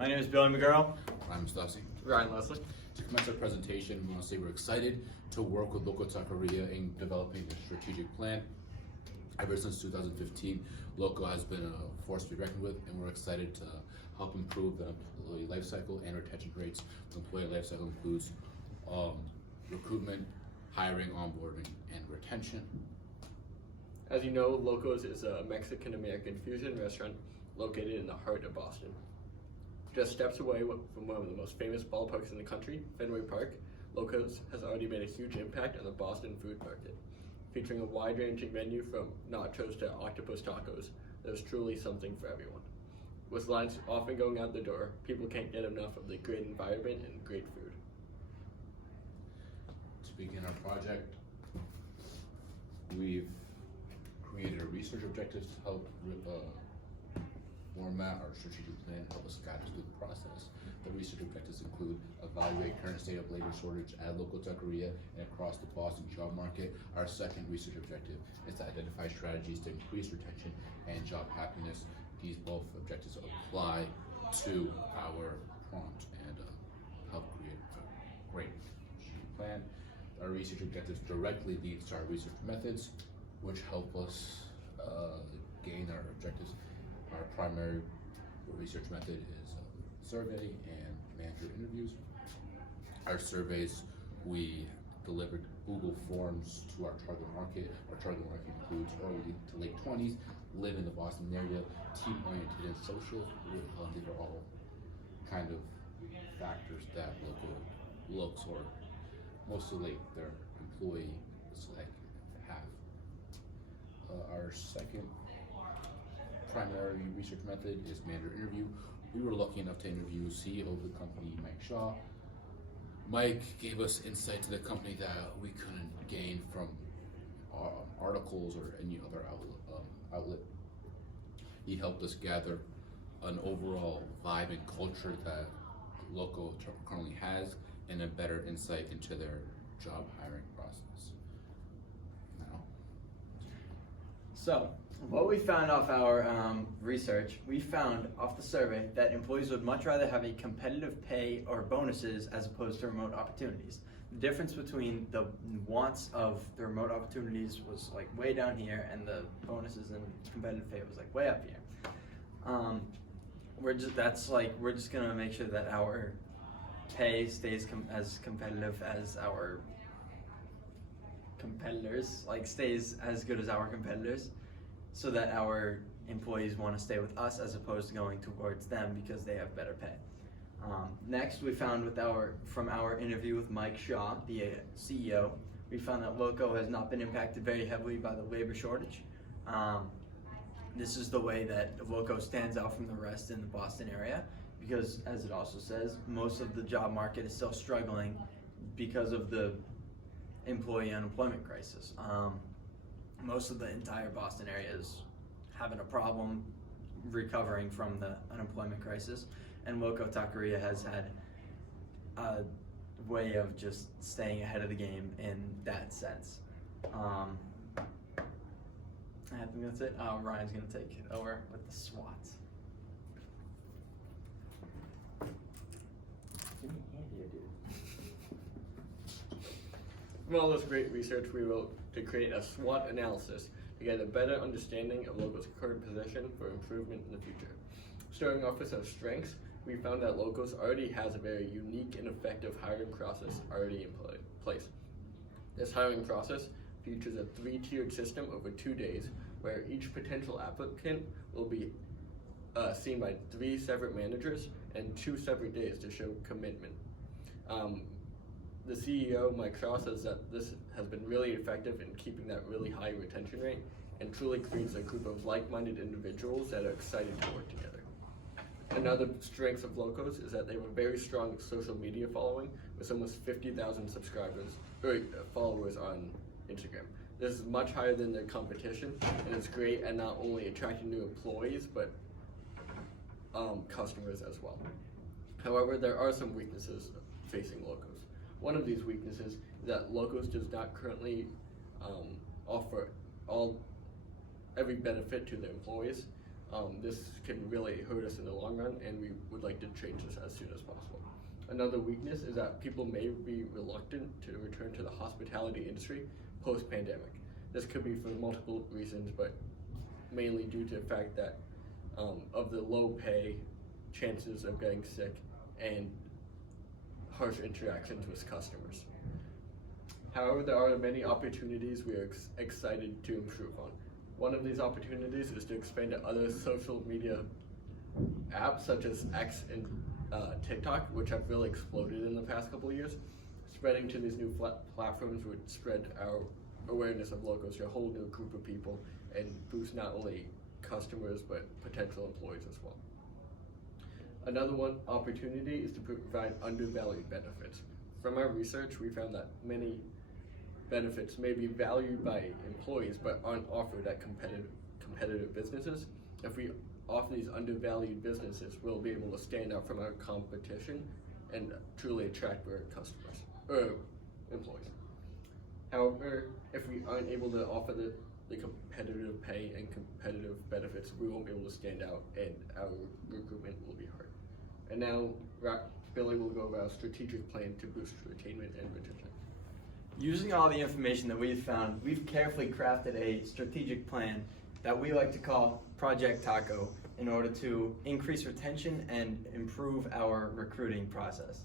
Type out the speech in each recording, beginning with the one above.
My name is Billy McGurl. I'm Stassi. Ryan Leslie. To commence our presentation, we want to say we're excited to work with Locos in developing a strategic plan. Ever since 2015, Loco has been a force to be reckoned with, and we're excited to help improve the employee life cycle and retention rates. The employee life cycle includes recruitment, hiring, onboarding, and retention. As you know, Locos is a Mexican-American fusion restaurant located in the heart of Boston. Just steps away from one of the most famous ballparks in the country, Fenway Park, Locos has already made a huge impact on the Boston food market. Featuring a wide-ranging menu from nachos to octopus tacos, there's truly something for everyone. With lines often going out the door, people can't get enough of the great environment and great food. To begin our project, we've created a research objectives to help format our strategic plan, help us guide us through the process. The research objectives include evaluate current state of labor shortage at local taqueria and across the Boston job market. Our second research objective is to identify strategies to increase retention and job happiness. These both objectives apply to our prompt and help create a great strategic plan. Our research objectives directly lead to our research methods, which help us gain our objectives. Our primary research method is survey and manager interviews. Our surveys, we delivered Google Forms to our target market. Our target market includes early to late 20s, live in the Boston area, team-oriented and social. These are all kind of factors that looks or mostly their employee select have. Our second primary research method is manager interview. We were lucky enough to interview CEO of the company, Mike Shaw. Mike gave us insight to the company that we couldn't gain from articles or any other outlet. He helped us gather an overall vibe and culture that Loco currently has and a better insight into their job hiring process. Now. So, what we found off our research, we found off the survey that employees would much rather have a competitive pay or bonuses as opposed to remote opportunities. The difference between the wants of the remote opportunities was like way down here, and the bonuses and competitive pay was like way up here. We're just gonna make sure that our pay stays as competitive as our competitors, like stays as good as our competitors, so that our employees want to stay with us as opposed to going towards them because they have better pay. Next, we found from our interview with Mike Shaw, the CEO, we found that Loco has not been impacted very heavily by the labor shortage. This is the way that Loco stands out from the rest in the Boston area because, as it also says, most of the job market is still struggling because of the employee unemployment crisis. Most of the entire Boston area is having a problem recovering from the unemployment crisis, and Loco Taqueria has had a way of just staying ahead of the game in that sense. I think that's it. Ryan's gonna take it over with the SWOT. Give me a hand here, dude. From all this great research, we wrote to create a SWOT analysis to get a better understanding of Locos' current position for improvement in the future. Starting off with our strengths, we found that Locos already has a very unique and effective hiring process already in place. This hiring process features a 3-tiered system over 2 days where each potential applicant will be seen by 3 separate managers and 2 separate days to show commitment. The CEO, Mike Shaw, says that this has been really effective in keeping that really high retention rate and truly creates a group of like-minded individuals that are excited to work together. Another strength of Locos is that they have a very strong social media following with almost 50,000 followers on Instagram. This is much higher than their competition, and it's great at not only attracting new employees, but customers as well. However, there are some weaknesses facing Locos. One of these weaknesses is that Locos does not currently offer every benefit to their employees. This can really hurt us in the long run, and we would like to change this as soon as possible. Another weakness is that people may be reluctant to return to the hospitality industry post-pandemic. This could be for multiple reasons, but mainly due to the fact that of the low pay, chances of getting sick, and harsh interactions with customers. However, there are many opportunities we are excited to improve on. One of these opportunities is to expand to other social media apps such as X and TikTok, which have really exploded in the past couple of years. Spreading to these new platforms would spread our awareness of Locos to a whole new group of people and boost not only customers but potential employees as well. Another one opportunity is to provide undervalued benefits. From our research, we found that many benefits may be valued by employees but aren't offered at competitive businesses. If we offer these undervalued businesses, we'll be able to stand out from our competition and truly attract our customers or employees. However, if we aren't able to offer the competitive pay and competitive benefits, we won't be able to stand out and our recruitment will be hard. And now Billy will go over our strategic plan to boost retainment and retention. Using all the information that we've found, we've carefully crafted a strategic plan that we like to call Project Taco in order to increase retention and improve our recruiting process.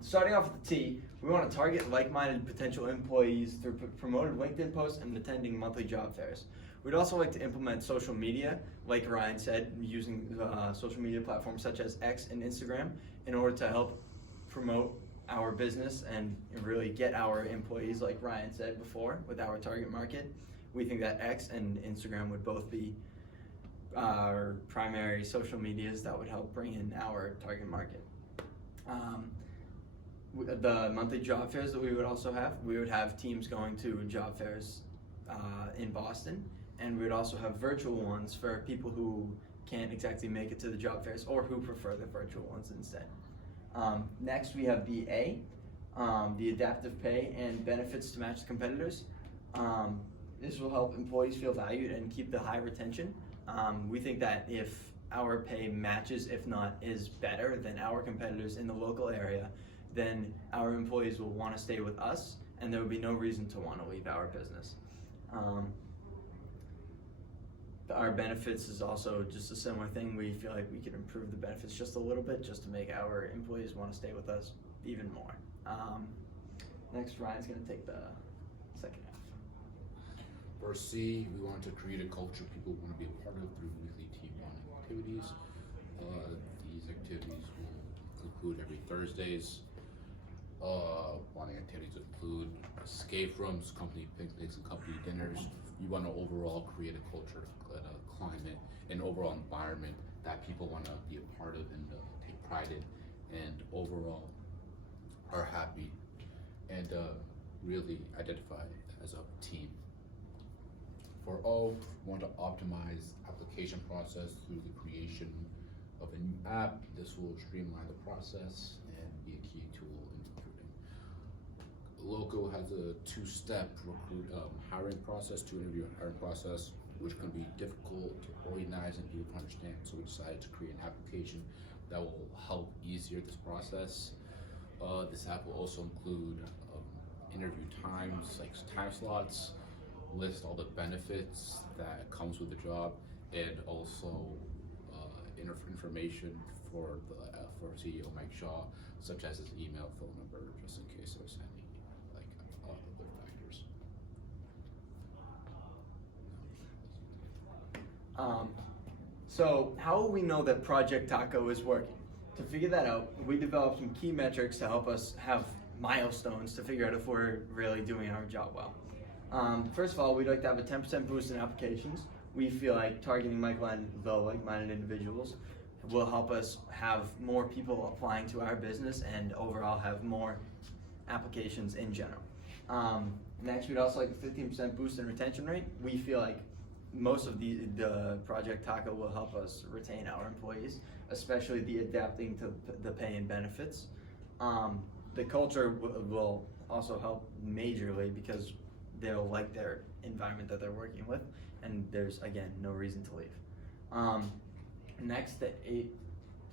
Starting off with the T, we want to target like-minded potential employees through promoted LinkedIn posts and attending monthly job fairs. We'd also like to implement social media, like Ryan said, using social media platforms such as X and Instagram in order to help promote our business and really get our employees, like Ryan said before, with our target market. We think that X and Instagram would both be our primary social medias that would help bring in our target market. The monthly job fairs that we would also have, we would have teams going to job fairs in Boston, and we would also have virtual ones for people who can't exactly make it to the job fairs or who prefer the virtual ones instead. Next, we have the A, the adaptive pay and benefits to match the competitors. This will help employees feel valued and keep the high retention. We think that if our pay matches, if not is better than our competitors in the local area, then our employees will want to stay with us and there would be no reason to want to leave our business. Our benefits is also just a similar thing. We feel like we could improve the benefits just a little bit just to make our employees want to stay with us even more. Next, Ryan's going to take the second half. For C, we want to create a culture people want to be a part of through weekly team bonding activities. These activities will conclude every Thursdays. Bonding activities include escape rooms, company picnics, and company dinners. We want to overall create a culture, a climate, an overall environment that people want to be a part of and take pride in, and overall are happy and really identify as a team. For O, we want to optimize application process through the creation of a new app. This will streamline the process and be a key tool in recruiting. Loco has a two-step hiring process, two-interview hiring process, which can be difficult to organize and people to understand. So we decided to create an application that will help easier this process. This app will also include interview times, like time slots, list all the benefits that comes with the job, and also information for CEO Mike Shaw, such as his email, phone number, just in case there's any other factors. So how will we know that Project Taco is working? To figure that out, we developed some key metrics to help us have milestones to figure out if we're really doing our job well. First of all, we'd like to have a 10% boost in applications. We feel like targeting like-minded individuals will help us have more people applying to our business and overall have more applications in general. Next, we'd also like a 15% boost in retention rate. We feel like most of the Project Taco will help us retain our employees, especially the adapting to the pay and benefits. The culture will also help majorly because they'll like their environment that they're working with, and there's, again, no reason to leave. Next, the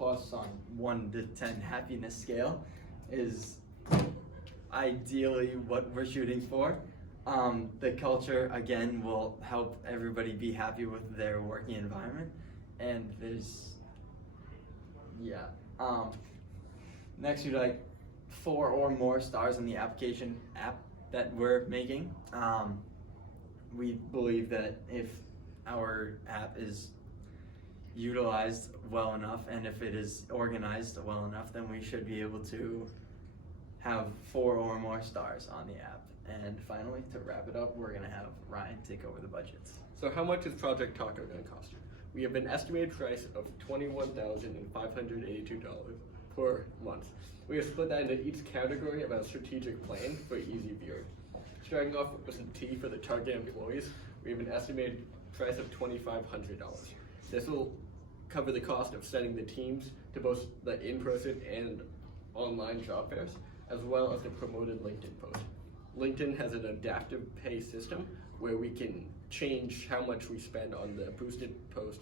8+ on 1 to 10 happiness scale is ideally what we're shooting for. The culture, again, will help everybody be happy with their working environment. And next we'd like 4 or more stars on the application app that we're making. We believe that if our app is utilized well enough and if it is organized well enough, then we should be able to have 4 or more stars on the app. And finally, to wrap it up, we're gonna have Ryan take over the budgets. So how much is Project Taco going to cost you? We have an estimated price of $21,582 per month. We have split that into each category of a strategic plan for easy viewing. Starting off with a T for the target employees, we have an estimated price of $2,500. This will cover the cost of sending the teams to both the in-person and online job fairs, as well as the promoted LinkedIn post. LinkedIn has an adaptive pay system where we can change how much we spend on the boosted post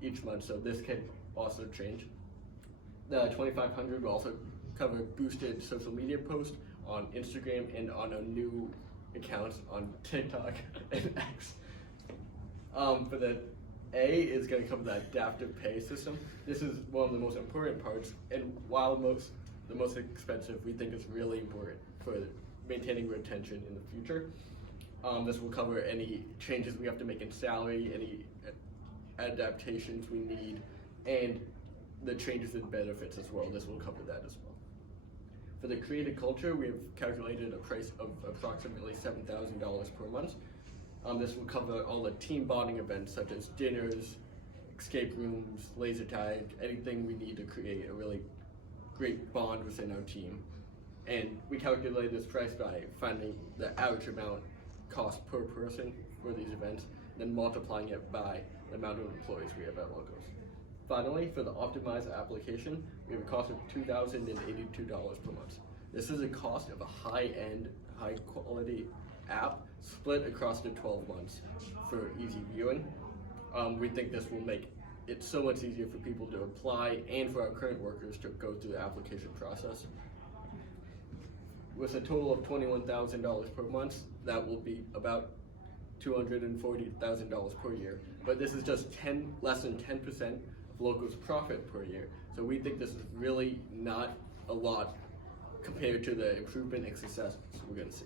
each month, so this can also change. The $2,500 will also cover boosted social media posts on Instagram and on our new accounts on TikTok and X. For the A is going to cover the adaptive pay system. This is one of the most important parts, and while the most expensive, we think it's really important for maintaining retention in the future. This will cover any changes we have to make in salary, any adaptations we need, and the changes in benefits as well. This will cover that as well. For the creative culture, we have calculated a price of approximately $7,000 per month. This will cover all the team bonding events such as dinners, escape rooms, laser tag, anything we need to create a really great bond within our team. And we calculate this price by finding the average amount cost per person for these events, then multiplying it by the amount of employees we have at Locos. Finally, for the optimized application, we have a cost of $2,082 per month. This is a cost of a high-end, high-quality app split across the 12 months for easy viewing. We think this will make it so much easier for people to apply and for our current workers to go through the application process. With a total of $21,000 per month, that will be about $240,000 per year. But this is just less than 10% of Locos' profit per year. So we think this is really not a lot compared to the improvement and success we're going to see.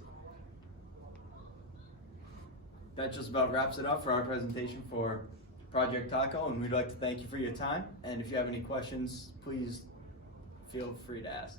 That just about wraps it up for our presentation for Project Taco, and we'd like to thank you for your time. And if you have any questions, please feel free to ask.